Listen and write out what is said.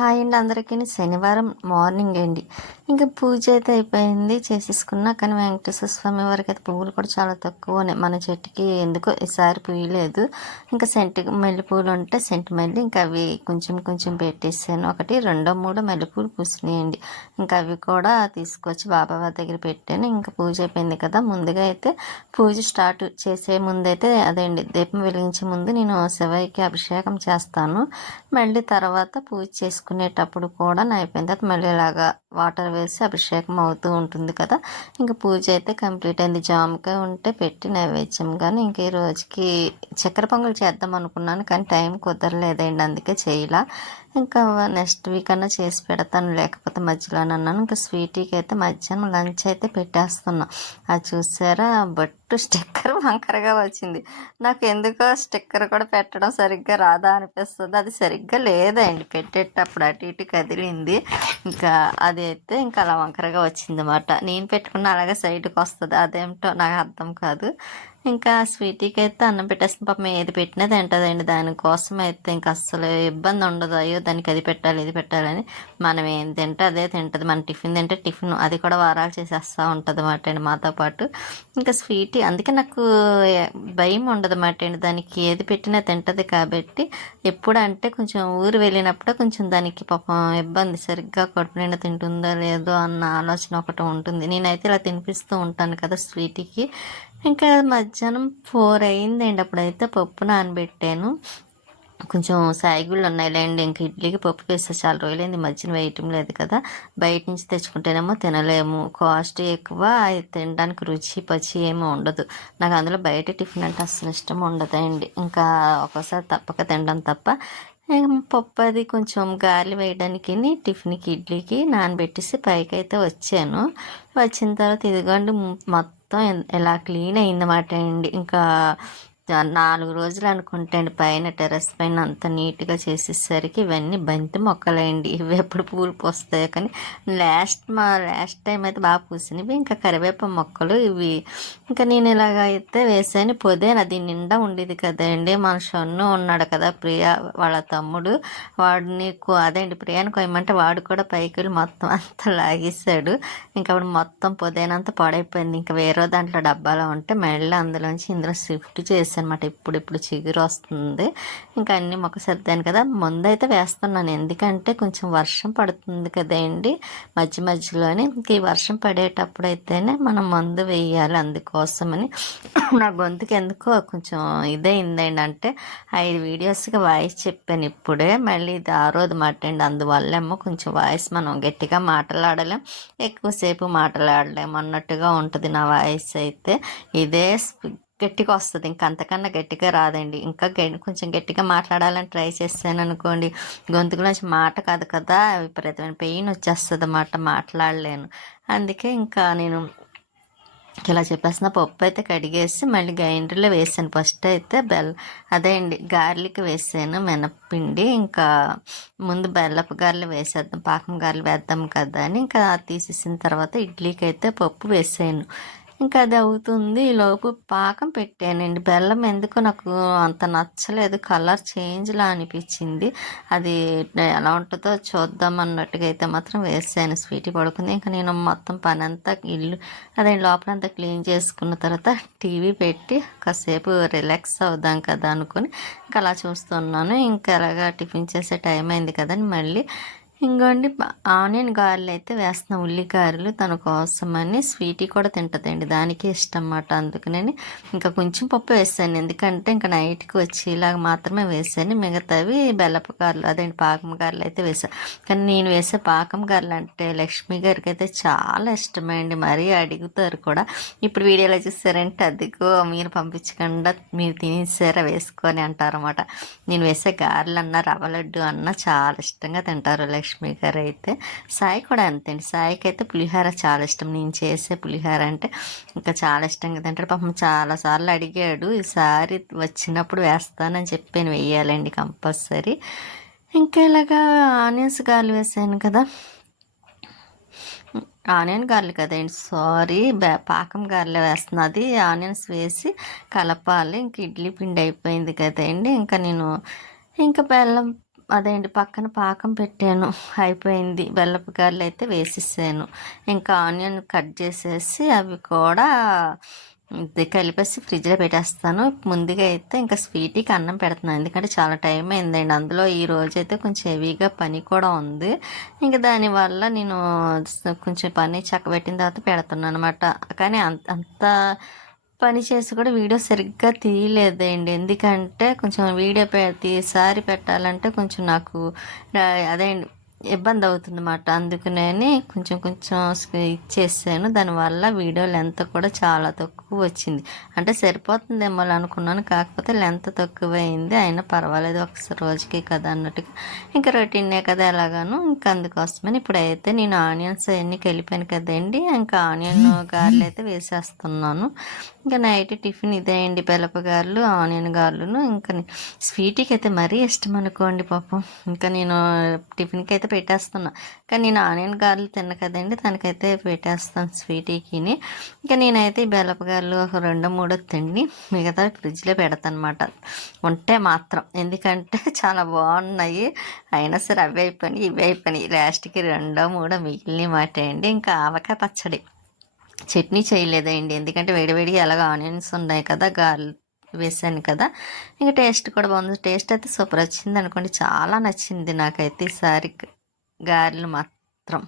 Hi అండి అందరికీ. శనివారం మార్నింగ్ అండి. ఇంకా పూజ అయితే అయిపోయింది, చేసేసుకున్నా. కానీ వెంకటేశ్వర స్వామి వారికి అయితే పువ్వులు కూడా చాలా తక్కువ ఉన్నాయి. మన చెట్టుకి ఎందుకో ఈసారి పూయలేదు. ఇంకా మల్లె పూలు ఉంటే సెంటు మల్లె ఇంకా అవి కొంచెం కొంచెం పెట్టేసాను. ఒకటి రెండో మూడో మల్లె పూలు పూసినాయండి. ఇంకా అవి కూడా తీసుకొచ్చి బాబావారి దగ్గర పెట్టాను. ఇంకా పూజ అయిపోయింది కదా. ముందుగా అయితే పూజ స్టార్ట్ చేసే ముందైతే అదేండి దీపం వెలిగించే ముందు నేను శివయ్యకి అభిషేకం చేస్తాను. మళ్ళీ తర్వాత పూజ చేసుకునేటప్పుడు కూడా అయిపోయిన తర్వాత మళ్ళీ ఇలాగా వాటర్ వేసి అభిషేకం అవుతూ ఉంటుంది కదా. ఇంకా పూజ అయితే కంప్లీట్ అయింది. జామకాయ ఉంటే పెట్టి నైవేద్యం. కానీ ఇంక ఈ రోజుకి చక్కెర పొంగల్ చేద్దాం అనుకున్నాను, కానీ టైం కుదరలేదండి, అందుకే చేయలా. ఇంకా నెక్స్ట్ వీక్ అన్నా చేసి పెడతాను, లేకపోతే మధ్యలోనే అన్నాను. ఇంకా స్వీటీకి అయితే మధ్యాహ్నం లంచ్ అయితే పెట్టేస్తున్నా. అది చూసారా, బట్టు స్టిక్కర్ వంకరగా వచ్చింది. నాకు ఎందుకో స్టిక్కర్ కూడా పెట్టడం సరిగ్గా రాదా అనిపిస్తుంది. అది సరిగ్గా లేదండి, పెట్టేటప్పుడు అటు ఇటు కదిలింది. ఇంకా అది అయితే ఇంకా అలా వంకరగా వచ్చింది అన్నమాట. నేను పెట్టుకున్న అలాగే సైడ్కి వస్తుంది, అదేమిటో నాకు అర్థం కాదు. ఇంకా స్వీటీకి అయితే అన్నం పెట్టేస్తుంది. పాపం ఏది పెట్టినా తింటుందండి. దానికోసం అయితే ఇంకా అస్సలు ఇబ్బంది ఉండదు. అయ్యో దానికి అది పెట్టాలి ఇది పెట్టాలని. మనం ఏం తింటే అదే తింటుంది. మన టిఫిన్ తింటే టిఫిన్ అది కూడా వారాలు చేసేస్తూ ఉంటుంది అన్నమాట అండి మాతో పాటు. ఇంకా స్వీటీ అందుకే నాకు భయం ఉండదు అన్నమాట అండి. దానికి ఏది పెట్టినా తింటుంది కాబట్టి. ఎప్పుడంటే కొంచెం ఊరు వెళ్ళినప్పుడు కొంచెం దానికి పాపం ఇబ్బంది, సరిగ్గా కడుపు నిండా తింటుందో లేదో అన్న ఆలోచన ఒకటి ఉంటుంది. నేనైతే ఇలా తినిపిస్తూ ఉంటాను కదా స్వీటీకి. ఇంకా మధ్యాహ్నం 4 అయిందండి. అప్పుడైతే పప్పు నానబెట్టాను. కొంచెం సాయిగుళ్ళు ఉన్నాయిలేండి. ఇంక ఇడ్లీకి పప్పు వేస్తే చాలా రోజులైంది, మధ్యన వేయటం లేదు కదా. బయట నుంచి తెచ్చుకుంటేనేమో తినలేము, కాస్ట్ ఎక్కువ, అది తినడానికి రుచి పచ్చి ఏమీ ఉండదు. నాకు అందులో బయట టిఫిన్ అంటే అస్సలు ఇష్టం ఉండదండి. ఇంకా ఒక్కోసారి తప్పక తినడం తప్ప. పప్పు అది కొంచెం గాలి వేయడానికి టిఫిన్కి ఇడ్లీకి నానబెట్టేసి పైకి అయితే వచ్చాను. వచ్చిన తర్వాత ఇదిగోండి మొత్తం ఇలా క్లీన్ అయిందన్నమాట అండి. ఇంకా 4 రోజులు అనుకుంటే అండి, పైన టెర్రస్ పైన అంత నీట్గా చేసేసరికి ఇవన్నీ బంతి మొక్కలండి. ఇవి ఎప్పుడు పూలు పూస్తాయో కానీ లాస్ట్ టైం అయితే బాగా పూసినవి. ఇంకా కరివేప మొక్కలు ఇవి. ఇంకా నేను ఇలాగ అయితే వేసాను. పొదేనా దీని నిండా ఉండేది కదండి. మన షన్ను ఉన్నాడు కదా, ప్రియా వాళ్ళ తమ్ముడు, వాడిని అదేంటి ప్రియాని కొయ్యమంటే వాడు కూడా పైకి వెళ్ళి మొత్తం అంతా లాగేశాడు. ఇంకా అప్పుడు మొత్తం పొదేనంతా పాడైపోయింది. ఇంకా వేరే దాంట్లో డబ్బాలో ఉంటే మళ్ళీ అందులోంచి ఇందులో షిఫ్ట్ చేశాను అనమాట. ఇప్పుడు చిగురు వస్తుంది. ఇంకా అన్ని మొక్క సర్దాను కదా. ముందు అయితే వేస్తున్నాను, ఎందుకంటే కొంచెం వర్షం పడుతుంది కదండి మధ్య మధ్యలోనే. ఇంక ఈ వర్షం పడేటప్పుడు అయితేనే మనం మందు వేయాలి, అందుకోసమని. నా గొంతుకి ఎందుకో కొంచెం ఇదైందండి. అంటే 5 వీడియోస్గా వాయిస్ చెప్పాను ఇప్పుడే, మళ్ళీ ఇది 6వ మాట అండి. అందువల్లేమో కొంచెం వాయిస్ మనం గట్టిగా మాట్లాడలేం, ఎక్కువసేపు మాట్లాడలేము అన్నట్టుగా ఉంటుంది నా వాయిస్ అయితే. ఇదే గట్టిగా వస్తుంది, ఇంకా అంతకన్నా గట్టిగా రాదండి. ఇంకా కొంచెం గట్టిగా మాట్లాడాలని ట్రై చేస్తాను అనుకోండి, గొంతుకులోంచి మాట కాదు కదా, విపరీతమైన పెయిన్ వచ్చేస్తుంది అన్నమాట, మాట్లాడలేను. అందుకే ఇంకా నేను ఇలా చెప్పేసిన. పప్పు అయితే కడిగేసి మళ్ళీ గ్రైండర్లో వేసాను. ఫస్ట్ అయితే అదే అండి గార్లిక్ వేసాను, మినప్పిండి. ఇంకా ముందు బెల్లపు గారెలు వేసేద్దాం, పాకం గారెలు వేద్దాం కదా అని ఇంకా తీసేసిన తర్వాత ఇడ్లీకి అయితే పప్పు వేసాను. ఇంకా అది అవుతుంది, ఈలోపు పాకం పెట్టానండి. బెల్లం ఎందుకో నాకు అంత నచ్చలేదు, కలర్ చేంజ్లా అనిపించింది. అది ఎలా ఉంటుందో చూద్దాం అన్నట్టుగా అయితే మాత్రం వేసాను. స్వీటీ పడుకుంది. ఇంకా నేను మొత్తం పని అంతా ఇల్లు అదే లోపలంతా క్లీన్ చేసుకున్న తర్వాత టీవీ పెట్టి కాసేపు రిలాక్స్ అవుదాం కదా అనుకుని ఇంకా అలా చూస్తున్నాను. ఇంకా అలాగా టిఫిన్ చేసే టైం అయింది కదని మళ్ళీ ఇంకోండి ఆనియన్ గారెలు అయితే వేస్తున్నా, ఉల్లిగారెలు తన కోసమని. స్వీటీ కూడా తింటుందండి, దానికి ఇష్టం అన్నమాట. అందుకని ఇంకా కొంచెం పప్పు వేసాను, ఎందుకంటే ఇంకా నైట్కి వచ్చేలాగా మాత్రమే వేసాను. మిగతావి బెల్లపు గారెలు అదేంటి పాకం గారెలు అయితే వేసాను. కానీ నేను వేసే పాకం గారెలు అంటే లక్ష్మి గారికి అయితే చాలా ఇష్టమండి, మరీ అడుగుతారు కూడా. ఇప్పుడు వీడియోలో చూసారంటే అదిగో మీరు పంపించకుండా మీరు తినేసారా వేసుకొని అంటారన్నమాట. నేను వేసే గారెలు అన్న రవ్వ లడ్డు అన్న చాలా ఇష్టంగా తింటారు లక్ష్మి గారు అయితే. సాయి కూడా అంతేండి, సాయికి అయితే పులిహోర చాలా ఇష్టం. నేను చేసే పులిహోర అంటే ఇంకా చాలా ఇష్టంగా తింటాడు. పాపం చాలాసార్లు అడిగాడు, ఈసారి వచ్చినప్పుడు వేస్తానని చెప్పాను, వెయ్యాలండి కంపల్సరీ. ఇంకా ఇలాగా ఆనియన్స్ గార్లు వేసాను కదా, ఆనియన్ గార్లు కదండి సారీ, పాకం గారెలు వేస్తున్నది. ఆనియన్స్ వేసి కలపాలి. ఇంక ఇడ్లీ పిండి అయిపోయింది కదండి. ఇంకా నేను ఇంకా బెల్లం అదే అండి పక్కన పాకం పెట్టాను. అయిపోయింది. బెల్లపు గారెలు అయితే వేసేసాను. ఇంకా ఆనియన్ కట్ చేసేసి అవి కూడా ఇది కలిపేసి ఫ్రిడ్జ్‌లో పెట్టేస్తాను. ముందుగా అయితే ఇంకా స్వీటీకి అన్నం పెడుతున్నాను. ఎందుకంటే చాలా టైం అయిందండి. అందులో ఈ రోజైతే కొంచెం హెవీగా పని కూడా ఉంది. ఇంక దానివల్ల నేను కొంచెం పని చక్కబెట్టిన తర్వాత పెడుతున్నాననమాట. కానీ అంత పని చేసి కూడా వీడియో సరిగ్గా తీయలేదండి. ఎందుకంటే కొంచెం వీడియో ప్రతిసారి పెట్టాలంటే కొంచెం నాకు అదే అండి ఇబ్బంది అవుతుందన్నమాట. అందుకనే కొంచెం కొంచెం ఇచ్చేసాను. దానివల్ల వీడియో లెంత్ కూడా చాలా తక్కువ వచ్చింది. అంటే సరిపోతుందేమో అనుకున్నాను. కాకపోతే లెంత్ తక్కువైంది. అయినా పర్వాలేదు ఒకసారి రోజుకి కదా అన్నట్టుగా ఇంకా రొటీనే కదా ఎలాగాను ఇంకా అందుకోసమని ఇప్పుడైతే నేను ఆనియన్స్ అవన్నీ కలిపాను కదండి. ఇంకా ఆనియన్ గారెలు అయితే వేసేస్తున్నాను. ఇంకా నైట్ టిఫిన్ ఇదే అండి. బెల్లపు గారెలు, ఆనియన్ గారెలును. ఇంకా స్వీటీకి అయితే మరీ ఇష్టం అనుకోండి పాపం. ఇంకా నేను టిఫిన్కి అయితే పెట్టేస్తున్నా. కానీ నేను ఆనియన్ గారెలు తిన్న కదండి, తనకైతే పెట్టేస్తాను స్వీటీకిని. ఇంకా నేనైతే ఈ బెల్లపు గారెలు ఒక రెండో మూడో తిండి మిగతా ఫ్రిడ్జ్లో పెడతాను అనమాట ఉంటే మాత్రం. ఎందుకంటే చాలా బాగున్నాయి. అయినా సరే అవి అయిపోయినాయి ఇవి అయిపోయినాయి. లాస్ట్కి రెండో మూడో మిగిలిన మాట అండి. ఇంకా ఆవకాయ పచ్చడి చట్నీ చేయలేదండి. ఎందుకంటే వేడివేడిగా ఎలాగో ఆనియన్స్ ఉన్నాయి కదా, గార్లిక్ వేసాను కదా, ఇంకా టేస్ట్ కూడా బాగుంది. టేస్ట్ అయితే సూపర్ వచ్చింది అనుకోండి. చాలా నచ్చింది నాకైతే ఈసారి గారెలు మాత్రం.